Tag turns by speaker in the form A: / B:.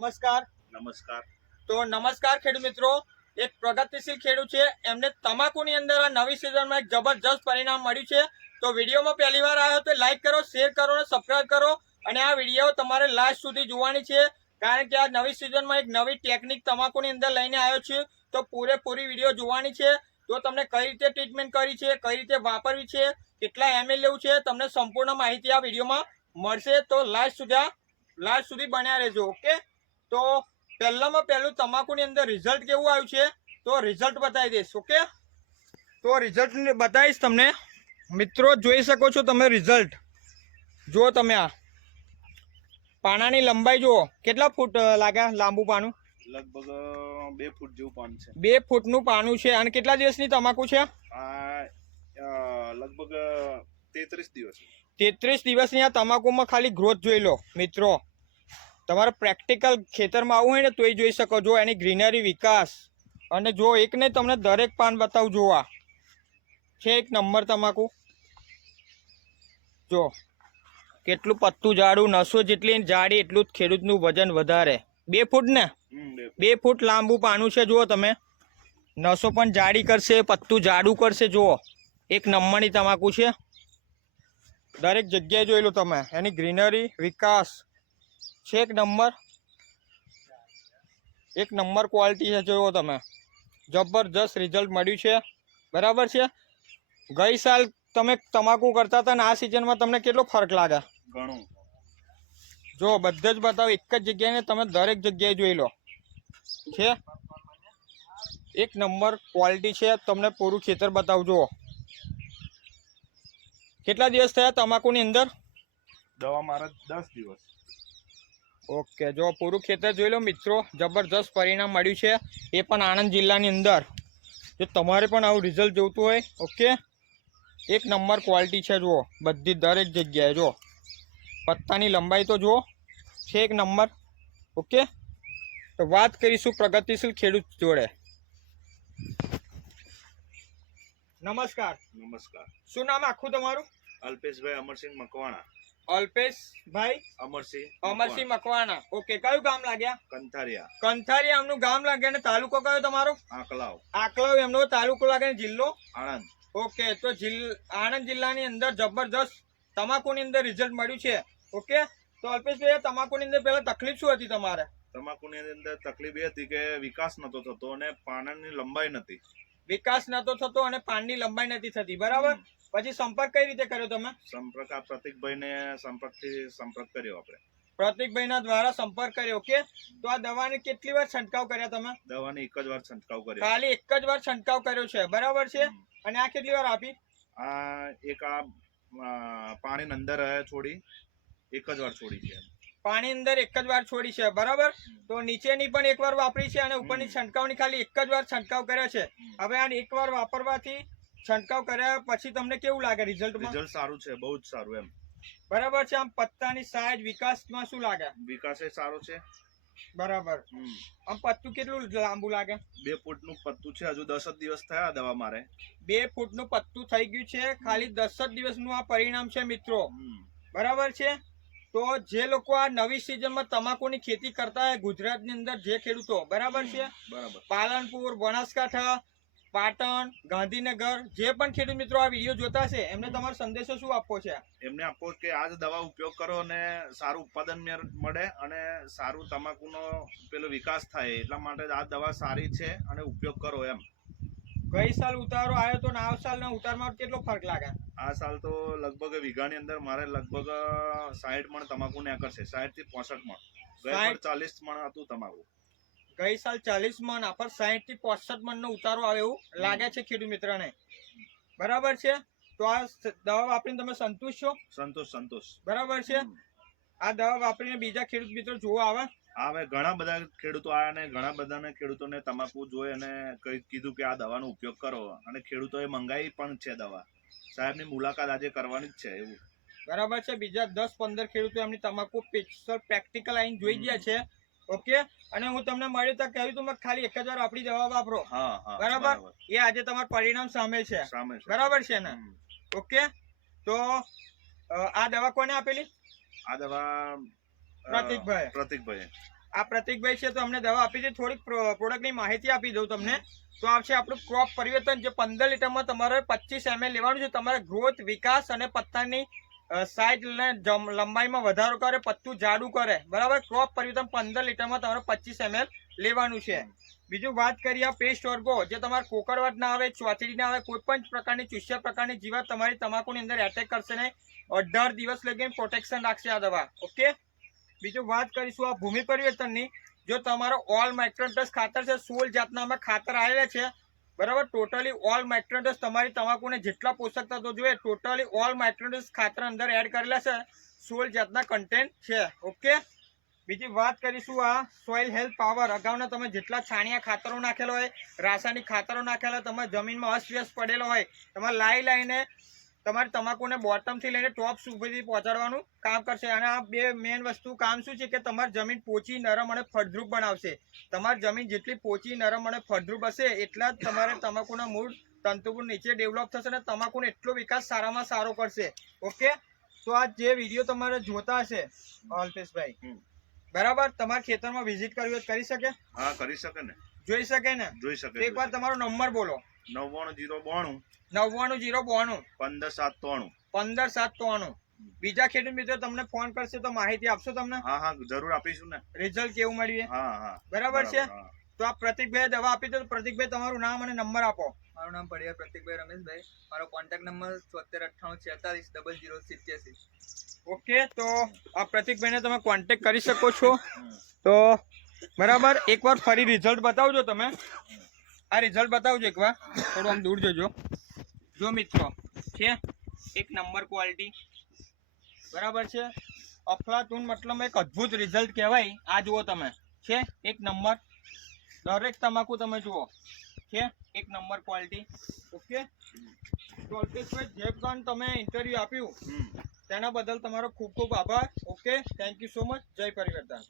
A: નમસ્કાર.
B: નમસ્કાર.
A: તો નમસ્કાર ખેડૂત મિત્રો. એક પ્રગતિશીલ ખેડૂત છે. એમને તમાકુની અંદર આ નવી સિઝનમાં એક જબરજસ્ત પરિણામ મળ્યું છે. તો વિડીયોમાં પહેલી વાર આવ્યો તો લાઈક કરો શેર કરો અને સબસ્ક્રાઈબ કરો. અને આ વીડિયો તમારે લાસ્ટ સુધી જોવાની છે. કારણ કે આ નવી સિઝનમાં એક નવી ટેકનિક તમાકુની અંદર લઈને આવ્યો છે. તો પૂરેપૂરી વીડિયો જોવાની છે. તો તમને કઈ રીતે ટ્રીટમેન્ટ કરી છે કઈ રીતે વાપરવી છે કેટલા એમએલ લેવું છે તમને સંપૂર્ણ માહિતી આ વિડીયોમાં મળશે. તો લાસ્ટ સુધી લાસ્ટ સુધી બન્યા રહેજો ઓકે તો પહેલામાં પહેલું તમાકુની અંદર રિઝલ્ટ કેવું આવ્યું છે? તો રિઝલ્ટ બતાવી દઈશ ઓકે? તો રિઝલ્ટ બતાવીશ તમને. મિત્રો જોઈ શકો છો તમે રિઝલ્ટ જુઓ તમે આ. પાનાની લંબાઈ જુઓ. કેટલા ફૂટ લાગ્યા લાંબુ પાનું?
B: લગભગ બે ફૂટ જેવું પાન છે.
A: બે ફૂટનું પાનું છે. અને કેટલા દિવસની તમાકુ છે?
B: લગભગ તેત્રીસ દિવસ.
A: તેત્રીસ દિવસની આ તમાકુમાં ખાલી ગ્રોથ જોઈ લો મિત્રો. તમારે પ્રેક્ટિકલ ખેતરમાં આવવું હોય ને તોય જોઈ શકો જો એની ગ્રીનરી વિકાસ. અને જો એક નહીં તમને દરેક પાન બતાવું જોવા છે એક નંબર તમાકુ. જો કેટલું પત્તું જાડું નસો જેટલી જાડી એટલું જ ખેડૂતનું વજન વધારે. બે ફૂટ ને?
B: બે ફૂટ.
A: લાંબુ પાનું છે જુઓ તમે. નસો પણ જાડી કરશે પત્તું જાડું કરશે જુઓ. એક નંબરની તમાકુ છે. દરેક જગ્યાએ જોઈ લો તમે એની ગ્રીનરી વિકાસ. છે એક નંબર? એક નંબર ક્વોલિટી છે જોયો તમે. જબરજસ્ત રિઝલ્ટ મળ્યું છે. બરાબર છે? ગઈ સાલ તમે તમાકુ કરતા હતા ને આ સિઝનમાં તમને કેટલો ફરક લાગે?
B: ઘણો.
A: જો બધે જ બતાવો એક જ જગ્યાએ તમે દરેક જગ્યાએ જોઈ લો. છે? એક નંબર ક્વોલિટી છે તમને પૂરું ખેતર બતાવજો. કેટલા દિવસ થયા તમાકુની અંદર?
B: દવા મારા દસ દિવસ.
A: ઓકે જો પૂરું ખેતર જોઈ લો મિત્રો જબરજસ્ત પરિણામ મળ્યું છે. એ પણ આણંદ જિલ્લાની અંદર. જો તમારે પણ આવું રિઝલ્ટ જોઈતું હોય ઓકે? એક નંબર ક્વોલિટી છે જુઓ. બધી દરેક જગ્યાએ જો પત્તાની લંબાઈ તો જુઓ છે એક નંબર ઓકે? તો વાત કરીશું પ્રગતિશીલ ખેડૂત જોડે. નમસ્કાર.
B: નમસ્કાર.
A: શું નામ આખું તમારું?
B: અલ્પેશભાઈ અમરસિંહ મકવાણા.
A: અલ્પેશભાઈ
B: અમરસિંહ
A: અમરસિંહ મકવાણા. ઓકે કયું ગામ લાગ્યા?
B: કંથારિયા.
A: કંથારિયા એમનું ગામ લાગે અને તાલુકો કયો તમારો?
B: આંકલાવ.
A: આકલાવ એમનો તાલુકો લાગે ને જિલ્લો?
B: આણંદ.
A: ઓકે તો જિલ્લ આણંદ જિલ્લાની અંદર જબરજસ્ત તમાકુની અંદર રિઝલ્ટ મળ્યું છે. ઓકે તો અલ્પેશભાઈ તમાકુની અંદર પહેલા તકલીફ શું હતી તમારે?
B: તમાકુની અંદર તકલીફ એ હતી કે વિકાસ નતો થતો અને પાનની લંબાઈ નથી
A: વિકાસ નતો થતો અને પાનની લંબાઈ નથી થતી બરાબર. પછી સંપર્ક કઈ રીતે કર્યો તમે?
B: સંપર્ક આ પ્રતિકભાઈને સંપર્કથી સંપર્ક કર્યો આપણે.
A: પ્રતિકભાઈના દ્વારા સંપર્ક કર્યો ઓકે તો આ દવાની કેટલી વાર છંટકાવ કર્યા તમે?
B: દવાની એક જ વાર છંટકાવ કર્યો.
A: ખાલી એક જ વાર છંટકાવ કર્યો છે. બરાબર છે? અને આ કેટલી વાર આપી?
B: આ એક આ પાણી અંદર છોડી એક જ વાર છોડી છે
A: પાણી અંદર એક જ વાર છોડી છે. બરાબર? તો નીચેની પણ એક વાર વાપરી છે અને ઉપરની છંટકાવની ખાલી એક જ વાર છંટકાવ કર્યો છે. હવે આ એક વાર વાપરવાથી છંટકાવ કર્યા પછી તમને કેવું લાગે રિઝલ્ટમાં
B: રિઝલ્ટ સારું છે બહુ જ સારું એમ.
A: બરાબર છે આમ પત્તાની સાઈઝ વિકાસમાં શું લાગે?
B: વિકાસ એ સારો છે.
A: બરાબર. આમ પત્તું કેટલું લાંબુ લાગે?
B: બે ફૂટનું પત્તું છે હજુ દસ જ દિવસ થયા દવા મારે.
A: બે ફૂટનું પત્તું થઈ ગયું છે ખાલી દસ જ દિવસનું આ પરિણામ છે મિત્રો. બરાબર છે? તો જે લોકો આ નવી સિઝનમાં તમાકુની ખેતી કરતા હોય ગુજરાતની અંદર જે ખેડૂતો બરાબર છે?
B: બરાબર.
A: પાલનપુર બનાસકાંઠા પાટણ ગાંધીનગર જે પણ ખેડૂત મિત્રો આ વીડિયો જોતા છે એમને તમારો સંદેશો શું આપવો છે?
B: એમને આપો કે આ જ દવા ઉપયોગ કરો અને સારું ઉત્પાદન મળે અને સારું તમાકુનો પેલો વિકાસ થાય એટલા માટે આ દવા સારી છે અને ઉપયોગ કરો એમ.
A: ગઈ સાલ ઉતારો આવ્યો તો ને આ સાલના ઉતારમાં કેટલો ફરક લાગે?
B: આ સાલ તો લગભગ વીઘાની અંદર મારે લગભગ સાઠ મણ તમાકુ ને કરશે સાઠથી પોસઠ મણ. ચાલીસ મણ હતું તમાકુ
A: ગઈ સાલ ચાલીસ મણ આ પર સાહીઠથી પોસઠ મણ નો ઉતારો આવે એવું લાગે છે ખેડૂત મિત્રને. બરાબર છે? તો આ દવા વાપરીને તમે સંતોષ છો?
B: સંતોષ સંતોષ.
A: બરાબર છે? આ દવા વાપરીને બીજા ખેડૂત મિત્રો જોવા આવે?
B: હવે ઘણા બધા ખેડૂતો આવ્યા ને ઘણા બધાને ખેડૂતોને તમાકુ જોઈ અને કઈ કીધું કે આ દવાનો ઉપયોગ કરો. અને ખેડૂતોએ મંગાવી પણ છે દવા. સાહેબની મુલાકાત આજે કરવાની જ છે એવું.
A: બરાબર છે? બીજા દસ પંદર ખેડૂતો એમની તમાકુ પ્રેક્ટિકલ આવીને જોઈ ગયા છે. ઓકે? અને હું તમને મળ્યું તો કહ્યું તું ખાલી એક જ વાર આપણી દવા વાપરો.
B: હા હા
A: બરાબર? એ આજે તમારું પરિણામ સામે છે. બરાબર છે ને? ઓકે? તો આ દવા કોને આપેલી?
B: આ દવા
A: પ્રતિકભાઈ.
B: પ્રતિકભાઈ
A: આ પ્રતિકભાઈ છે તો અમને દવા આપી છે. થોડીક પ્રોડક્ટની માહિતી આપી દઉં તમને. તો આવશે આપણું ક્રોપ પરિવર્તન જે પંદર લીટરમાં તમારે પચીસ એમએલ લેવાનું છે. તમારે ગ્રોથ વિકાસ અને પત્તાની જમ- લંબાઈમાં વધારો કરે, પત્તું જાડું કરે. બરાબર? ક્રોપ પરિવર્તન પંદર લીટરમાં તમારે પચીસ એમએલ લેવાનું છે. બીજું વાત કરીએ આ પેસ્ટ વર્ગો. જે તમારે કોકરવાટ ના આવે ચોથડી ના આવે, કોઈ પણ પ્રકારની, ચૂસ્યા પ્રકારની જીવાત તમારી તમાકુની અંદર એટેક કરશે ને અઢાર દિવસ લગીને પ્રોટેક્શન રાખશે આ દવા. ઓકે? બીજું વાત કરીશું આ ભૂમિ પરિવર્તનની. જો તમારો ઓલ માઇક્રોટસ ખાતર છે, સોળ જાતના અમે ખાતર આવેલા છે બરાબર? ટોટલી ઓલ માઇક્રોટસ તમારી તમાકુને જેટલા પોષક તત્વો જોઈએ ટોટલી ઓલ માઇક્રોટસ ખાતર અંદર એડ કરેલા છે. સોળ જાતના કન્ટેન્ટ છે. ઓકે બીજી વાત કરીશું આ સોઇલ હેલ્થ પાવર અગાઉના તમે જેટલા છાણિયા ખાતરો નાખેલો હોય, રાસાયણિક ખાતરો નાખેલા તમે જમીનમાં અસ્વ્યસ્ત પડેલો હોય, તમારે લાઈ લાઈને તમારે તમાકુને બોટમથી લઈને ટોપ સુધી પહોંચાડવાનું કામ કરશે અને આ બે મેઇન વસ્તુ કામ શું છે કે તમારી જમીન પોચી નરમ અને ફળદ્રુપ બનાવશે. તમારી જમીન જેટલી પોચી નરમ અને ફળદ્રુપ હશે એટલા જ તમારે તમાકુના મૂળ તંતુપુર નીચે ડેવલપ થશે અને તમાકુનો એટલો વિકાસ સારામાં સારો કરશે. ઓકે? તો આ જે વીડિયો તમારે જોતા હશે અલ્પેશભાઈ. બરાબર? તમારા ખેતરમાં વિઝિટ કરવી હોય કરી શકે?
B: હા કરી શકે ને.
A: જોઈ શકે ને?
B: જોઈ શકે
A: એકવાર તમારો નંબર બોલો.
B: નવ્વાણું જીરો બોણું
A: નવ્વાણું જીરો બોણું.
B: પંદર સાત તોણું.
A: પંદર સાત ત્રાણું બીજા ખેડૂત મિત્રો તમને ફોન કરશે તો માહિતી આપશો તમને?
B: હા હા જરૂર આપીશું ને.
A: રિઝલ્ટ કેવું મળ્યું
B: હા હા.
A: બરાબર છે? તો આ પ્રતિકભાઈ દવા આપી દો પ્રતિકભાઈ તમારું નામ અને નંબર આપો.
C: મારું નામ પડિયા પ્રતિકભાઈ રમેશભાઈ. મારો કોન્ટેક્ટ નંબર છોતેર અઠ્ઠાણું છેતાલીસ ડબલ જીરો સિત્યાસી.
A: ઓકે તો આ પ્રતિકભાઈને તમે કોન્ટેક્ટ કરી શકો છો. તો બરાબર એકવાર ફરી રિઝલ્ટ બતાવજો તમે. આ રિઝલ્ટ બતાવજો એકવાર. થોડું આમ દૂર જજો. જો મિત્રો છે એક નંબર ક્વોલિટી બરાબર છે? અફલાતુન મતલબ એક અદ્ભુત રિઝલ્ટ કહેવાય. આ જુઓ તમે. છે એક નંબર દરેક તમાકુ તમે જુઓ. છે એક નંબર ક્વોલિટી ઓકે? તો અલ્પેશભાઈ જે પણ તમે ઇન્ટરવ્યૂ આપ્યું
B: હમ.
A: તેના બદલ તમારો ખૂબ ખૂબ આભાર. Okay? Thank you so much જય પરિવર્તન.